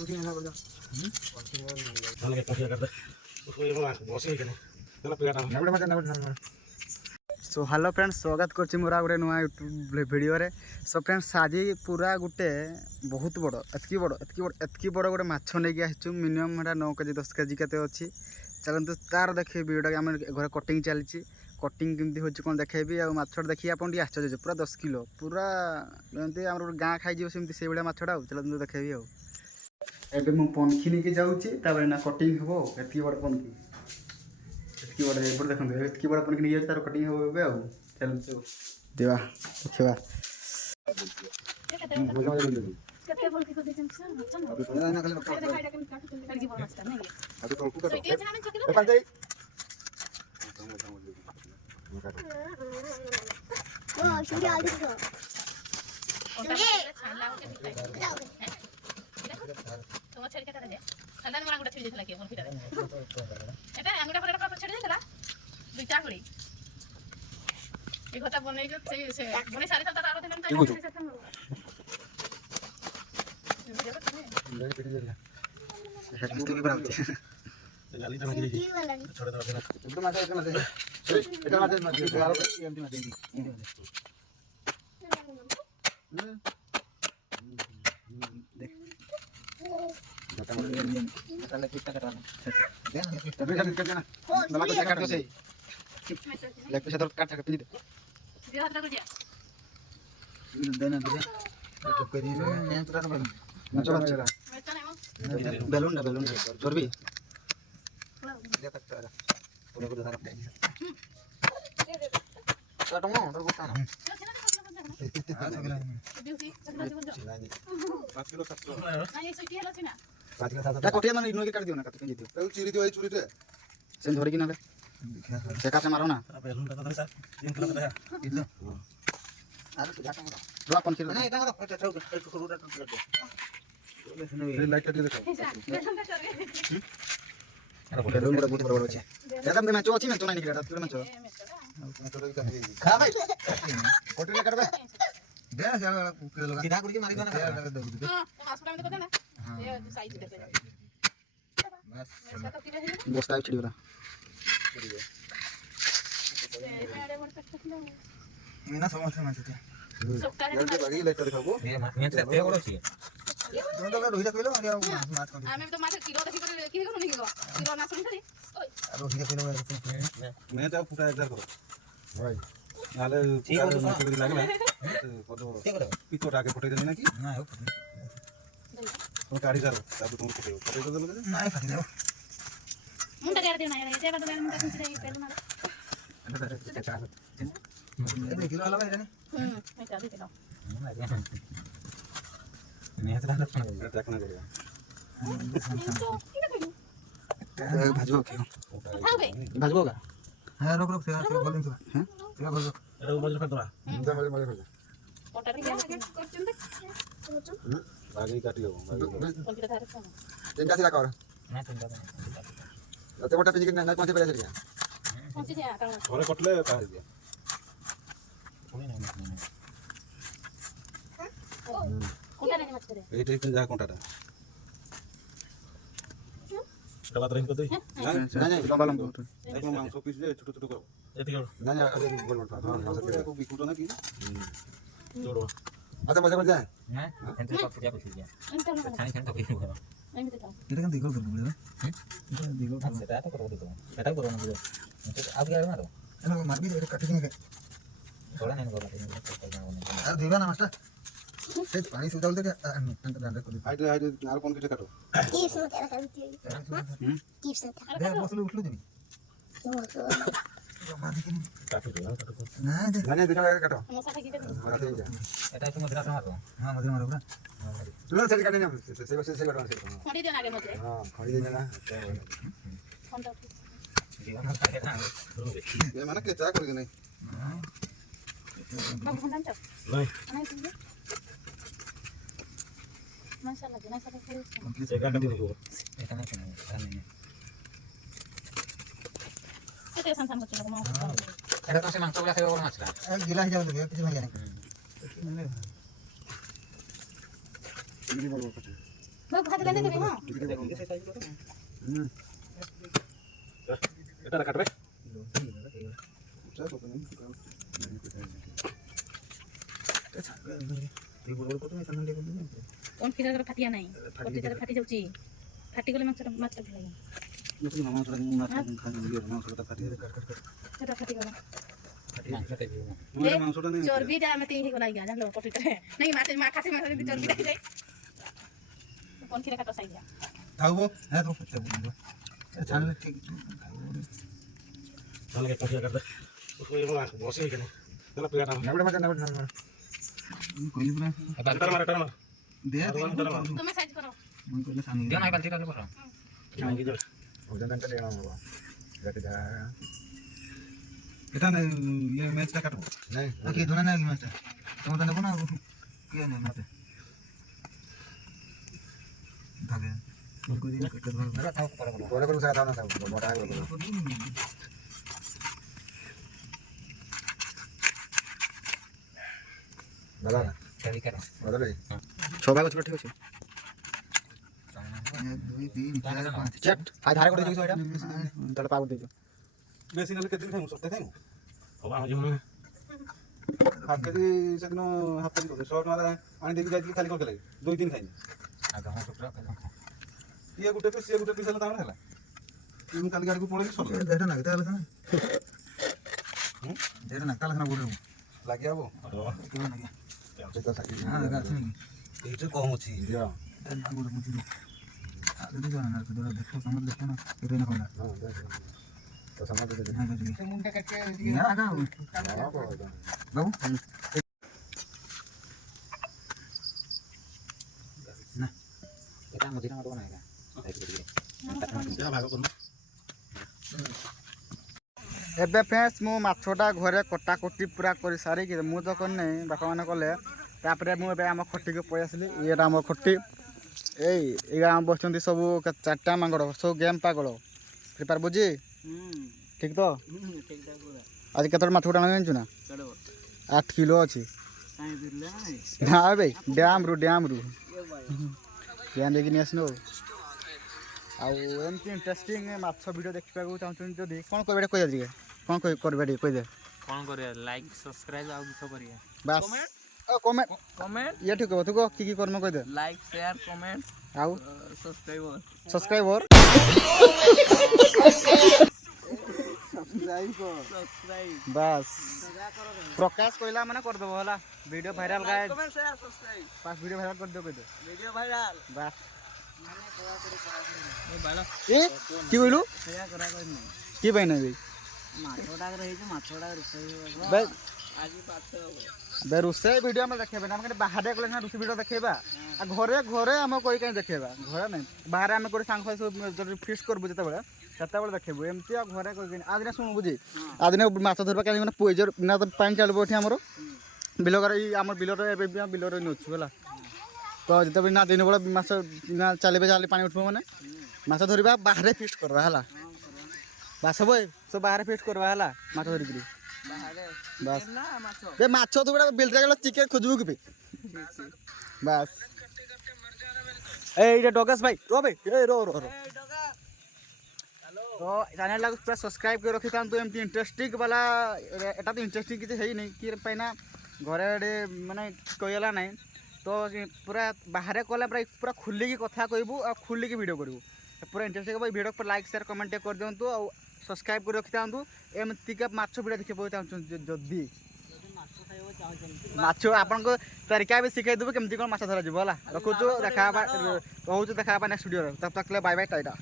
So hello friends स्वागत कर गोटे नुआ यूट्यूब वीडियो रे। सो फ्रेंड्स आज पूरा गोटे बहुत बड़ एतकी बड़ गोटे माछ नहीं आसचु मिनिमम 9 केजी 10 केजी के अच्छी। चलते तार देखिए वीडियो आम घर कटिंग चली कटिंग केमती हो देखेबी आ माछटा देखिए आप आश्चर्य पूरा 10 किलो पूरा जमी आम गाँ खाई सेमती से भाया माछटा चलते देखेबी एबे मु पनखी नहीं जाऊँगी कटिंग हम एतकी बड़ पनखी एतकी बड़ एपटे देखते एतकी बड़ पनखी नहीं जाए कटिंग हम ए चलते देवा देखा बेलून चोरबी कटिया मान इनो के काट दियो ना काट दियो चुरी दियो चुरी दे से धरि कि ना चेका से मारो ना बेलून का तो सर 3 किलो का है अरे तो जाता दो अपन खिलो नहीं एटा को चौ छोटा दे लाइट कर देखो अरे बेलून बड़ा बहुत बड़ा है दादा मैं चो अछि मैं तो नहीं निकला तुम चो मैं तो कर दी खा भाई कोटी कर दे दे सीधा करके मारी दो ना हां आसुरा में को दे ना ये साइज देते बस बस टाइप छिड़ी वाला मैं ना समझ में आते जल्दी बड़ी लाइट दिखाओ ये मैं तो ये बड़ो छी तुम तो रोहित कइलो आ माछ कर आमे तो माछ किलो देखि कर की करू नहीं किलो ना सुन खाली ओए रोहित कइलो मैं तो पूरा इधर करो भाई नाले ठीक लागला तो पिकोट आगे फटे देना कि ना हो तो गाड़ी करो तब तुम फटे दो ना फटे दो मुंडा कर देना यार ये बात मुंडा कुछ नहीं पहले मारो ये किलो वाला है नहीं मैं चाबी के लाओ मैं तो रखना पड़ेगा भाजो क्यों भाजो का हां रोक से बोल दिन तो हैं क्या बोल रे बोल कर दो मजे ओटा रे बागी काटियो तीनटा सिरा कर मैं तीनटा तो मोटा पिजी के ना कौन से पैसा चल गया कौन से जा घरे कटले काहे दिया कोटा रे मत करे एटे के जा कोटाटा डबा तरह को दे नहीं लंबा लंबा देखो मांस पीस दे छोटे छोटे करो एती करो नहीं अरे बोल बोल हां को बिकुटो ना की जोड़ो अच्छा मजा कर जाए हैं एंटे का पूजा कर दिया खाने खाने तो भी होगा नहीं मैं तो इधर kan देखो कर बोले हैं इधर देखो सेटा तो करो सेटा करो ना तो अब क्या मारो ना मार भी दे कट देंगे थोड़ा नहीं करो अरे देवा ना मास्टर से पानी से डाल दे अंदर डाल कर हाइड हाइड यार कौन के काटो किस में तेरा कर दियो किस में दे बस उठ लो मार दे काटो काटो ना दे ना देखा काटो मसा का गिटे एटा तुम मधुरा से मारो हां मधुरा मारो ना तुम से काटने ना से काटो से खड़ी देना आगे मुझे हां खड़ी देना ना फोन तो जीवन में काटे ना ये माने के चा कर नहीं बाबू फोन चल नहीं नहीं माशाल्लाह करे से काट दे देखो एटा नहीं Ito yung samsam ko siya kumakas ko. Ito kasi mang tawla kayo wala mas lang. Ay gila hijaw lagi kasi man yan. Hindi mo ko. मैं भात लेने देबे हां এটা কাটবে কোন ফিরা করে ফাটিয়া নাই কত জায়গা ফাটি যাଉଛି ফাটি গলে মাছটা ভাল লাগে সেটা ফাটি গলা চর্বিটা আমি তিন গলা গা জানো কটিটা নাই মাছ মা খাসি মাছ দি চর্বিটা যাই কোন ফিরা কাটা সাইয়া খাবো হ্যাঁ তো ছাড়লে ঠিক তাহলে একটা ফিরা কাটবে उसको ये मार बसे ही चला प्लेट आ नबड़े मत कोई पूरा टर मार दे তুমি সাইজ করো मन को सानी दे ना बाल्टी डाल करो हां की ओजन घंटा लेना होगा रख जा এটা না ये मैच का काटो नहीं ओके दोना ना मैच तुम तो ना क्या नहीं मत भागे उनको दिन कट कर मेरा था पर करो सा था ना सब बड़ा है दादा ना चली करो बदल रे छोटा को ठीक আছে 1 2 3 4 5 चट आ धारे করে দিছো এটা তাহলে পাগল দিছো বেশি নালে কেদিন খাইমু সপ্তাহে খাইমু হবা আমি জীবন হাত কেজি সেদিন হাফ কেজি করে 100 টাকা আনি দেখি যাই খালি করে লাগে 2 3 খাইনি আগে হাত টুকরা ये गुटे पिस हला ताण हला तुम काल गाड़ी को पड़े सर देटा ना केता हला देटा ना काल खाना बोल लागी आबो केना ना क्या तो साकी हां लगा छै ए तो कम अछि या ना बोल मुझे आगे जाना ना तो देखो समझ देखो ना ये ना होला हां तो समझ दे ना मुंडा काट के ना आगा बाबू ना এটা মুझे ना तो बनाएगा ଏବେ ଫ୍ରେଣ୍ଡସ୍ ମୁଁ ମାଛଟା ଘରେ କଟାକଟି ପୁରା କରି ସାରିକି ମୁଁ ତ କରିନି ବାପାମାନେ କଲେ ତାପରେ ମୁଁ ଏବେ ଆମ ଖଟିକୁ ପଳେଇ ଆସିଲି ଇଏଟା ଆମ ଖଟି ଏଇ ଆମ ବସିଛନ୍ତି ସବୁ 4ଟା ମାଙ୍କଡ଼ ସବୁ ଗେମ୍ ପାଗଳ ଫ୍ରି ଫାୟାର ବୁଝି ଠିକ୍ ତ ଆଜି କେତେଟା ମାଛ ଗୁଡ଼ା ଜାଣିଛୁ ନା 8 କିଲୋ ଅଛି ନା ଭାଇ ଡ୍ୟାମ୍ରୁ ଡ୍ୟାମ୍ ଦେଇକି ନେଇ ଆସିନୁ ଆଉ ଏମିତି ଇଣ୍ଟରେଷ୍ଟିଂ ମାଛ ଭିଡ଼ିଓ ଦେଖିବାକୁ ଚାହୁଁଛନ୍ତି ଯଦି କ'ଣ କହିବେ କହିବା ଟିକେ କ'ଣ କରିବେ ଟିକେ କହିଦେ କ'ଣ କରିବା ଲାଇକ୍ ସବସ୍କ୍ରାଇବ୍ ଆଉ କିଛି କରିବା ବାସ୍ କମେଣ୍ଟ ଇଏ ଠିକ୍ ହେବ ତୁ କହ କି କର୍ମ କହିଦେ ଲାଇକ୍ ସେୟାର କମେଣ୍ଟ ଆଉ ସବସ୍କ୍ରାଇବର ବାସ୍ ପ୍ରକାଶ କହିଲା ମାନେ କରିଦେବ ହେଲା ଭିଡ଼ିଓ ଭାଇରାଲ ଗାଏ ଭିଡ଼ିଓ ଭାଇରାଲ କରିଦେବ କହିଦେ ଭିଡ଼ିଓ ଭାଇରାଲ ବାସ୍ কি কইলু কি পাই না ভাই ରୋଷେଇ ଭିଡ଼ିଓ ଆମେ ଦେଖେଇବା ନା ଆମେ ବାହାରେ ଗଲେ ନା ରୋଷେଇ ଭିଡ଼ିଓ ଦେଖେଇବା ଆଉ ଘରେ ଘରେ ଆମେ କରି କାହିଁ ଦେଖେଇବା ଘରେ ନାହିଁ ବାହାରେ ଆମେ କରି ସାଙ୍ଗ ସବୁ ଯଦି ଫିଷ୍ଟ କରିବୁ ଯେତେବେଳେ ସେତେବେଳେ ଦେଖେଇବୁ ଏମିତି ଆଉ ଘରେ କରିକିନି ଆଜି ନା ଶୁଣୁ ବୁଝି ଆଜି ମାଛ ଧରିବା କାହିଁକି ମାନେ ନା ତ ପାଣି ଚାଲିବ ଏଠି ଆମର ବିଲ ଘରେ ଆମର ବିଲରେ ଏବେ ବି ଆମେ ବିଲରେ ଅଛୁ ହେଲା ତ ଯେତେବେଳେ ନା ଦିନ ବେଳେ ମାଛ ନା ଚାଲିବେ ଚାଲି ପାଣି ଉଠିବ ମାନେ ମାଛ ଧରିବା ବାହାରେ ଫିଷ୍ଟ କରିବା ହେଲା ବାସ ଭାଇ ସବୁ ବାହାରେ ଫିଷ୍ଟ କରିବା ହେଲା ମାଛ ଧରିକିରି ବାସ୍ ଏ ମାଛ ତ ଗୋଟେ ବିଲରେ ଗଲେ ଚିକେନ ଖୋଜିବୁ କି ବାସ୍ ଏଇଟା ଡଗାସ ଭାଇ ରୋ ଭାଇ ରୋ ତ ଚ୍ୟାନେଲଟାକୁ ପୁରା ସବସ୍କ୍ରାଇବ୍ କରି ରଖିଥାନ୍ତୁ ଏମିତି ଇଣ୍ଟରେଷ୍ଟିଂ ବାଲା ଏଟା ତ ଇଣ୍ଟରେଷ୍ଟିଂ କିଛି ହେଇନି କି ପାଇଁ ନା ଘରେ ଗୋଟେ ମାନେ କହିଗଲା ନାହିଁ ତ ପୁରା ବାହାରେ କଲେ ପୁରା ଖୋଲିକି କଥା କହିବୁ ଆଉ ଖୋଲିକି ଭିଡ଼ିଓ କରିବୁ ପୁରା ଇଣ୍ଟରେଷ୍ଟିଂ ହେବ ଭିଡ଼ିଓ ଉପରେ ଲାଇକ୍ ସେୟାର କମେଣ୍ଟ ଟିକେ କରିଦିଅନ୍ତୁ ଆଉ ସବସ୍କ୍ରାଇବ୍ କରି ରଖିଥାନ୍ତୁ ଏମିତିକା ମାଛ ଭିଡ଼ିଓ ଦେଖିବାକୁ ଚାହୁଁଛନ୍ତି ଯଦି ମାଛ ଆପଣଙ୍କ ତରିକା ବି ଶିଖେଇଦେବୁ କେମିତି କ'ଣ ମାଛ ଧରାଯିବ ହେଲା ରଖୁଛୁ ଦେଖା ହେବା ରହୁଛୁ ଦେଖା ହେବା ନେକ୍ସଟ ଭିଡ଼ିଓରେ ତବ ତକ ବାଇ ବାଇ ଟାଇଟା।